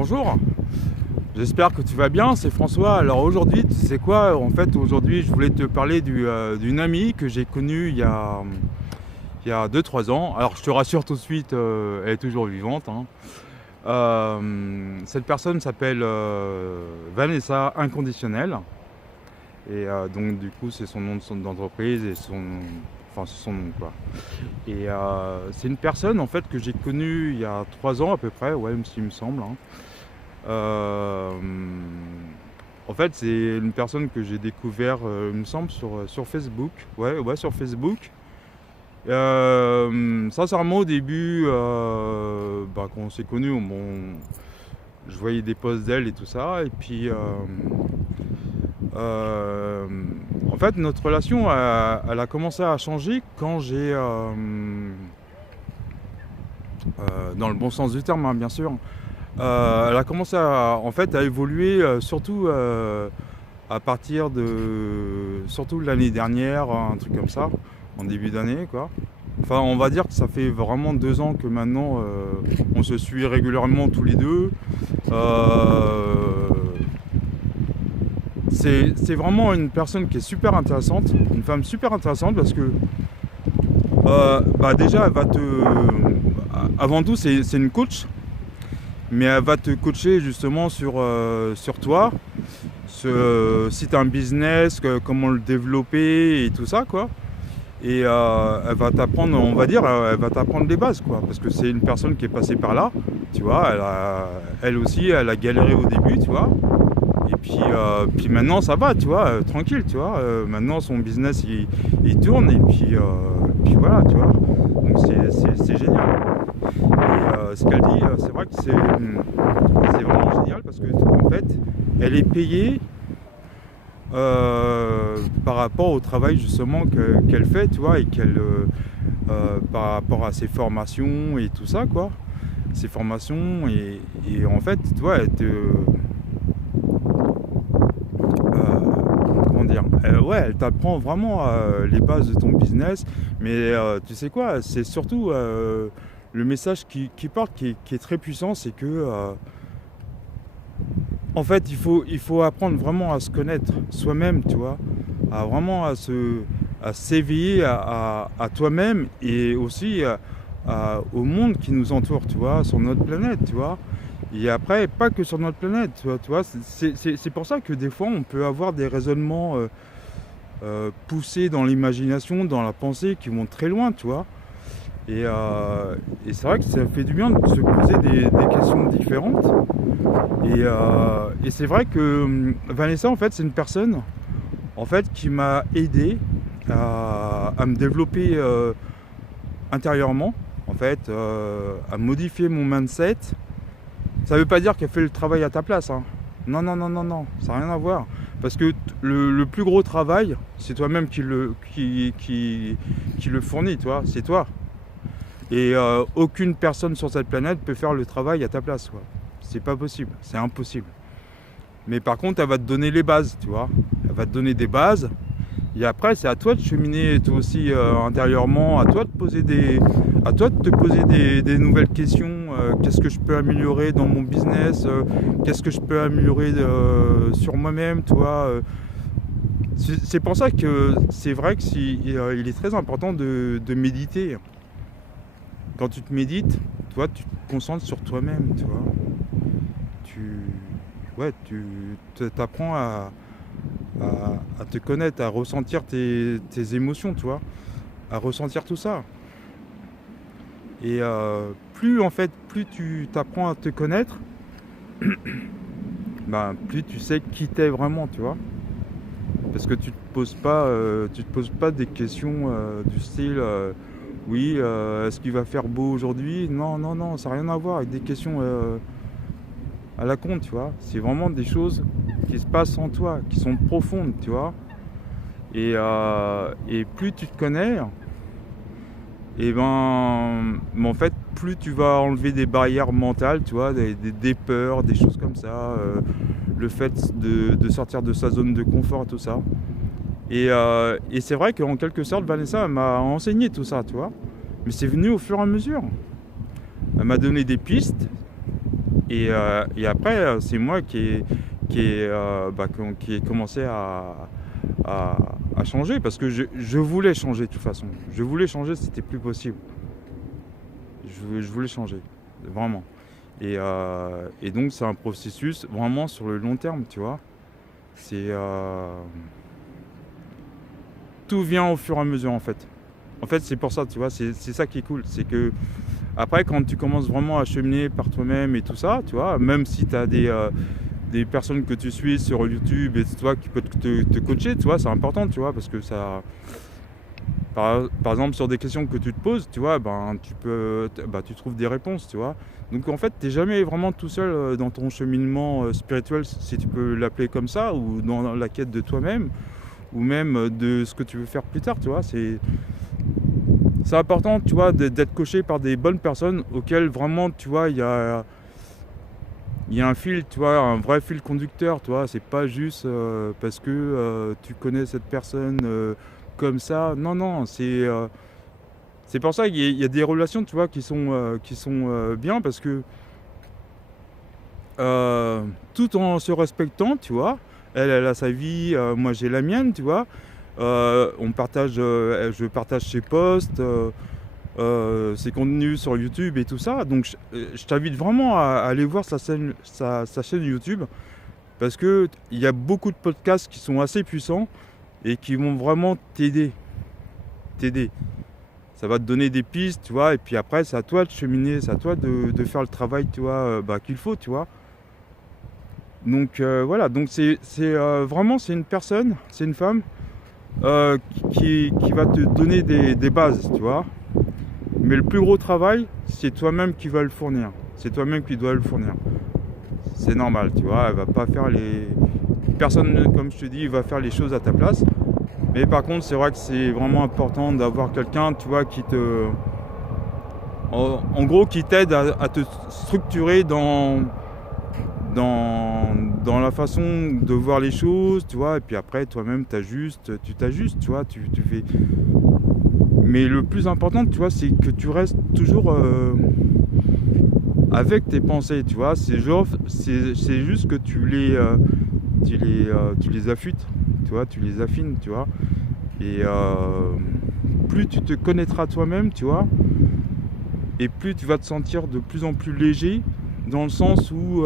Bonjour, j'espère que tu vas bien, c'est François. Alors aujourd'hui, tu sais quoi, en fait aujourd'hui je voulais te parler d'une amie que j'ai connue il y a 2-3 ans. Alors je te rassure tout de suite, elle est toujours vivante, hein. Cette personne s'appelle Vanessa Inconditionnel. Et donc du coup c'est son nom d'entreprise et enfin c'est son nom quoi. Et c'est une personne en fait que j'ai connue il y a 3 ans à peu près, ouais, il me semble, hein. Euh, En fait, c'est une personne que j'ai découvert, il me semble, sur Facebook. Ouais, ouais, sur Facebook. Sincèrement, au début, quand on s'est connus, je voyais des posts d'elle et tout ça. Et puis, euh, en fait, notre relation, elle a commencé à changer quand dans le bon sens du terme, hein, bien sûr. Elle a commencé en fait, à évoluer, surtout à partir surtout de l'année dernière, un truc comme ça, en début d'année, quoi. Enfin, on va dire que ça fait vraiment 2 ans que maintenant, on se suit régulièrement tous les deux. Euh, c'est vraiment une personne qui est super intéressante, une femme super intéressante parce que déjà, avant tout, c'est une coach, mais elle va te coacher justement sur toi, si tu as un business, comment le développer et tout ça, quoi. Et elle va t'apprendre, on va dire, elle va t'apprendre les bases, quoi. Parce que c'est une personne qui est passée par là, tu vois. Elle aussi, elle a galéré au début, tu vois. Et puis maintenant, ça va, tu vois, tranquille, tu vois. Maintenant, son business, il tourne, et puis voilà, tu vois. Donc c'est génial. Et ce qu'elle dit, c'est vrai que c'est vraiment génial parce que en fait, elle est payée par rapport au travail justement qu'elle fait, tu vois, et par rapport à ses formations et tout ça, quoi. Ses formations et en fait, tu vois, comment dire, ouais, elle t'apprend vraiment les bases de ton business, mais tu sais quoi, c'est surtout le message qui part qui est très puissant, c'est que en fait, il faut apprendre vraiment à se connaître soi-même, tu vois, à vraiment à s'éveiller à toi-même et aussi au monde qui nous entoure, tu vois, sur notre planète, tu vois. Et après, pas que sur notre planète, tu vois, c'est pour ça que des fois, on peut avoir des raisonnements poussés dans l'imagination, dans la pensée, qui vont très loin, tu vois. Et c'est vrai que ça fait du bien de se poser des questions différentes. Et c'est vrai que Vanessa, en fait, c'est une personne en fait, qui m'a aidé à me développer intérieurement, en fait, à modifier mon mindset. Ça ne veut pas dire qu'elle fait le travail à ta place, hein. Non, non, non, non, non, ça n'a rien à voir. Parce que le plus gros travail, c'est toi-même qui le fournit, toi, c'est toi. Et aucune personne sur cette planète peut faire le travail à ta place, quoi. C'est pas possible, c'est impossible. Mais par contre, elle va te donner les bases, tu vois. Elle va te donner des bases. Et après, c'est à toi de cheminer toi aussi intérieurement, à toi de te poser des nouvelles questions. Qu'est-ce que je peux améliorer dans mon business, qu'est-ce que je peux améliorer sur moi-même, tu vois. C'est pour ça que c'est vrai que il est très important de méditer. Quand tu te médites, toi, tu te concentres sur toi-même, tu vois. Tu, ouais, tu apprends à te connaître, à ressentir tes émotions, tu vois, à ressentir tout ça. Et plus tu t'apprends à te connaître, plus tu sais qui t'es vraiment, tu vois. Parce que tu te poses pas des questions du style, oui, est-ce qu'il va faire beau aujourd'hui? Non, non, non, ça n'a rien à voir avec des questions à la con, tu vois. C'est vraiment des choses qui se passent en toi, qui sont profondes, tu vois. Et plus tu te connais, et en fait, plus tu vas enlever des barrières mentales, tu vois, des peurs, des choses comme ça, le fait de sortir de sa zone de confort, tout ça. Et c'est vrai qu'en quelque sorte, Vanessa elle m'a enseigné tout ça, tu vois. Mais c'est venu au fur et à mesure. Elle m'a donné des pistes, Et après, c'est moi qui ai commencé à, à changer, parce que je voulais changer de toute façon. Je voulais changer, c'était plus possible. Je voulais changer, vraiment. Et donc c'est un processus vraiment sur le long terme, tu vois. C'est tout vient au fur et à mesure en fait. En fait, c'est pour ça, tu vois, c'est ça qui est cool, c'est que après, quand tu commences vraiment à cheminer par toi-même et tout ça, tu vois, même si tu as des personnes que tu suis sur YouTube et toi qui peuvent te coacher, tu vois, c'est important, tu vois, parce que ça, par exemple, sur des questions que tu te poses, tu vois, tu trouves des réponses, tu vois. Donc en fait, tu n'es jamais vraiment tout seul dans ton cheminement spirituel, si tu peux l'appeler comme ça, ou dans la quête de toi-même, ou même de ce que tu veux faire plus tard, tu vois. C'est important, tu vois, d'être coaché par des bonnes personnes auxquelles vraiment, tu vois, il y a un fil, tu vois, un vrai fil conducteur, tu vois. C'est pas juste parce que tu connais cette personne comme ça. Non, non, c'est pour ça qu'il y a des relations, tu vois, qui sont bien, parce que tout en se respectant, tu vois. Elle a sa vie, moi j'ai la mienne, tu vois. Je partage ses posts, ses contenus sur YouTube et tout ça. Donc je t'invite vraiment à aller voir sa chaîne YouTube, parce que il y a beaucoup de podcasts qui sont assez puissants et qui vont vraiment t'aider. Ça va te donner des pistes, tu vois, et puis après c'est à toi de cheminer, c'est à toi de faire le travail, tu vois, qu'il faut, tu vois. Donc voilà, donc vraiment c'est une personne, c'est une femme qui va te donner des bases, tu vois. Mais le plus gros travail, c'est toi-même qui va le fournir. C'est toi-même qui dois le fournir. C'est normal, tu vois, elle va pas faire les... Personne, comme je te dis, va faire les choses à ta place. Mais par contre, c'est vrai que c'est vraiment important d'avoir quelqu'un, tu vois, en gros, qui t'aide à te structurer dans la façon de voir les choses, tu vois. Et puis après, toi-même, tu t'ajustes, tu vois, tu fais... Mais le plus important, tu vois, c'est que tu restes toujours avec tes pensées, tu vois. C'est juste que tu les affûtes, tu vois, tu les affines, tu vois. Et plus tu te connaîtras toi-même, tu vois, et plus tu vas te sentir de plus en plus léger, dans le sens où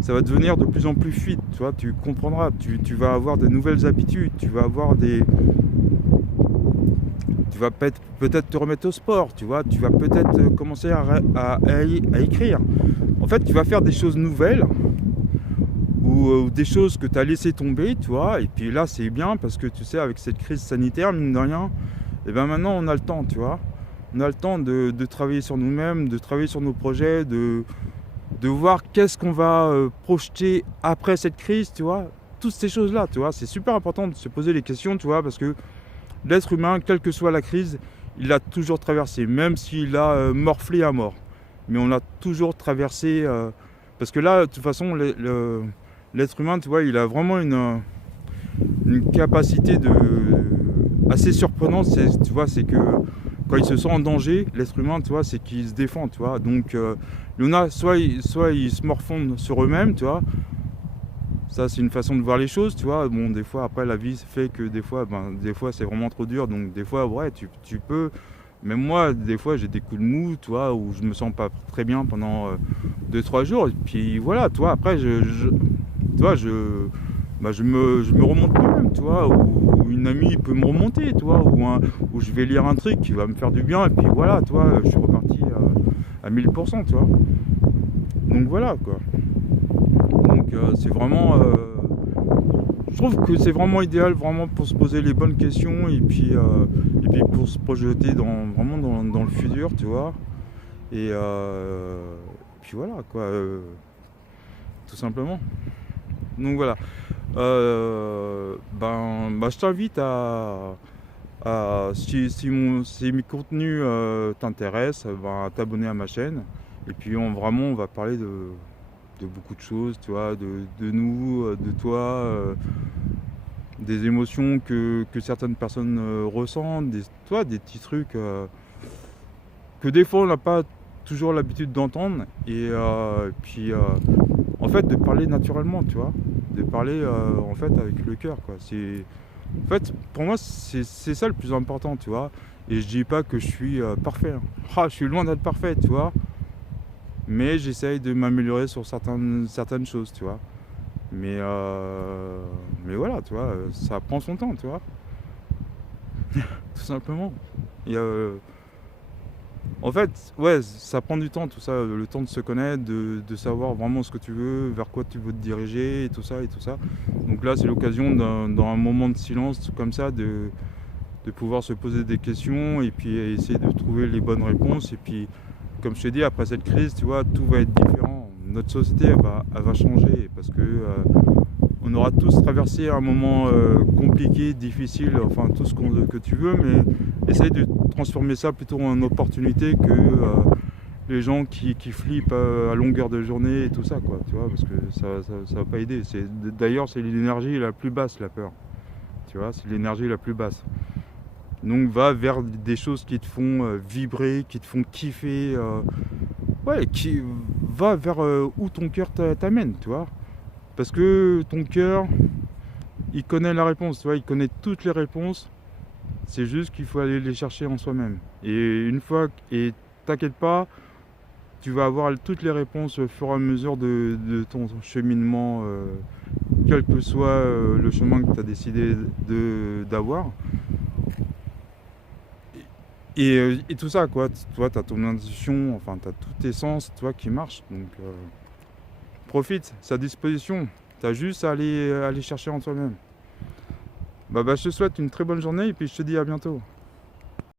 ça va devenir de plus en plus fit, tu vois, tu comprendras, tu vas avoir de nouvelles habitudes, tu vas peut-être te remettre au sport, tu vois, tu vas peut-être commencer à écrire. En fait, tu vas faire des choses nouvelles, ou des choses que tu as laissé tomber, tu vois, et puis là c'est bien, parce que tu sais, avec cette crise sanitaire, mine de rien, et ben maintenant on a le temps, tu vois. On a le temps de travailler sur nous-mêmes, de travailler sur nos projets, de voir qu'est-ce qu'on va projeter après cette crise, tu vois. Toutes ces choses-là, tu vois, c'est super important de se poser les questions, tu vois, parce que l'être humain, quelle que soit la crise, il l'a toujours traversé, même s'il a morflé à mort. Mais on l'a toujours traversé, parce que là, de toute façon, l'être humain, tu vois, il a vraiment une capacité assez surprenante, tu vois, c'est que quand il se sent en danger, l'être humain, tu vois, c'est qu'il se défend, tu vois. Donc, il y en a, soit ils se morfondent sur eux-mêmes, tu vois. Ça, c'est une façon de voir les choses, tu vois. Bon, des fois, après, la vie fait que des fois c'est vraiment trop dur. Donc, des fois, ouais, tu peux... Même moi, des fois, j'ai des coups de mou, tu vois, où je me sens pas très bien pendant 2-3 jours. Et puis, voilà, tu vois, après, tu vois, je me remonte moi-même, tu vois. Ou une amie peut me remonter, tu vois. Ou je vais lire un truc qui va me faire du bien. Et puis, voilà, tu vois, je suis reparti à 1000%, tu vois. Donc, voilà, quoi. Donc c'est vraiment... je trouve que c'est vraiment idéal, vraiment, pour se poser les bonnes questions, et puis pour se projeter vraiment dans le futur, tu vois. Et puis voilà, quoi. Tout simplement. Donc voilà. Je t'invite si mes contenus t'intéressent, à t'abonner à ma chaîne. Et puis on va parler de beaucoup de choses, tu vois, de nous, de toi, des émotions que certaines personnes ressentent, des petits trucs que des fois on n'a pas toujours l'habitude d'entendre et puis en fait de parler naturellement, tu vois, de parler en fait avec le cœur, quoi. En fait, pour moi, c'est ça le plus important, tu vois. Et je dis pas que je suis parfait, hein. Ah, je suis loin d'être parfait, tu vois. Mais j'essaye de m'améliorer sur certaines choses, tu vois. Mais voilà, tu vois, ça prend son temps, tu vois, tout simplement. Et en fait, ouais, ça prend du temps, tout ça, le temps de se connaître, de savoir vraiment ce que tu veux, vers quoi tu veux te diriger, et tout ça, et tout ça. Donc là, c'est l'occasion, dans un moment de silence comme ça, de pouvoir se poser des questions et puis essayer de trouver les bonnes réponses. Et puis, comme je t'ai dit, après cette crise, tu vois, tout va être différent. Notre société, elle va changer parce que on aura tous traversé un moment compliqué, difficile, enfin tout ce que tu veux, mais essaye de transformer ça plutôt en opportunité que les gens qui flippent à longueur de journée et tout ça, quoi, tu vois, parce que ça va pas aider. D'ailleurs, c'est l'énergie la plus basse, la peur, tu vois, c'est l'énergie la plus basse. Donc va vers des choses qui te font vibrer, qui te font kiffer, ouais, va vers où ton cœur t'amène, tu vois. Parce que ton cœur, il connaît la réponse, tu vois, il connaît toutes les réponses. C'est juste qu'il faut aller les chercher en soi-même. Et t'inquiète pas, tu vas avoir toutes les réponses au fur et à mesure de ton cheminement, quel que soit le chemin que tu as décidé d'avoir. Et tout ça, quoi. Toi, tu as ton intuition, enfin, tu as tous tes sens, toi, qui marchent. Donc, profite, c'est à disposition. Tu as juste à aller chercher en toi-même. Bah, je te souhaite une très bonne journée et puis je te dis à bientôt.